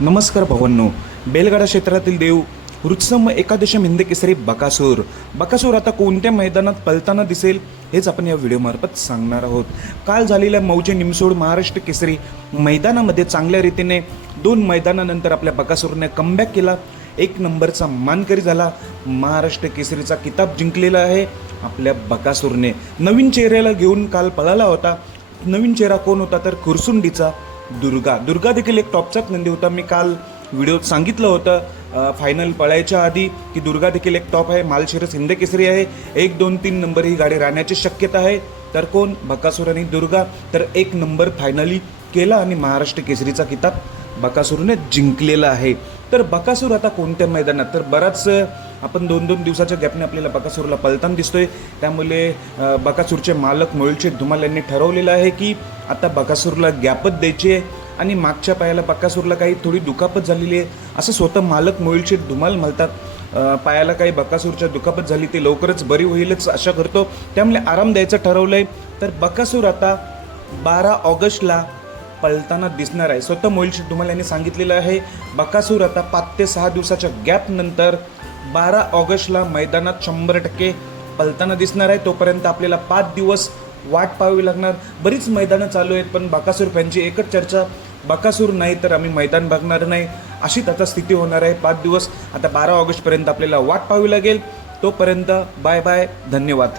नमस्कार भावांनो बेलगाडा क्षेत्रातील देव रुत्सम एकादशम हिंद केसरी बकासूर. बकासूर आता कोणत्या मैदानात पलताना दिसेल हेच आपण या व्हिडिओमार्फत सांगणार आहोत. काल झालेल्या मौजे निमसोड महाराष्ट्र केसरी मैदानामध्ये चांगल्या रीतीने दोन मैदानानंतर आपल्या बकासूरने कमबॅक केला. एक नंबरचा मानकरी झाला. महाराष्ट्र केसरीचा किताब जिंकलेला आहे आपल्या बकासूरने. नवीन चेहऱ्याला घेऊन काल पळाला होता. नवीन चेहरा कोण होता तर खुरसुंडीचा. दुर्गा. दुर्गा देखील एक टॉपचाच नंदी होता. मी काल व्हिडिओत सांगितलं होतं फायनल पळायच्या आधी की दुर्गा देखील एक टॉप आहे. मालशिरस हिंद केसरी आहे. एक दोन तीन नंबर ही गाडी राहण्याची शक्यता आहे. तर कोण? बकासूर आणि दुर्गा. तर एक नंबर फायनली केला आणि महाराष्ट्र केसरीचा किताब बकासूरने जिंकलेला आहे. तर बकासूर आता कोणत्या मैदानात? तर बराच आपण दोन दोन दिवसाच्या गॅपने आपल्याला बकासूरला पलताना दिसतोय. त्यामुळे बकासूरचे मालक मोळचे धुमाल यांनी ठरवलेलं आहे की आता बकासूरला गॅपच द्यायची आहे आणि मागच्या पायाला बकासूरला काही थोडी दुखापत झालेली आहे. असं स्वतः मालक मोळचे धुमाल म्हणतात पायाला काही बकासूरच्या दुखापत झाली ती लवकरच बरी होईलच आशा करतो. त्यामुळे आराम द्यायचं ठरवलं आहे तर बकासूर आता बारा ऑगस्टला पळताना दिसणार आहे. स्वतः मोहिल धुमाल यांनी सांगितलेलं आहे. बकासूर आता पाच ते सहा दिवसाच्या गॅप नंतर बारा ऑगस्टला मैदानात शंभर टक्के पळताना दिसणार आहे. तोपर्यंत आपल्याला पाच दिवस वाट पाहावी लागणार. बरीच मैदानं चालू आहेत पण बाकासूर फॅनची एकच चर्चा बाकासूर नाही तर आम्ही मैदान बघणार नाही. अशीच आता स्थिती होणार आहे. पाच दिवस आता बारा ऑगस्टपर्यंत आपल्याला वाट पाहावी लागेल. तोपर्यंत बाय बाय धन्यवाद.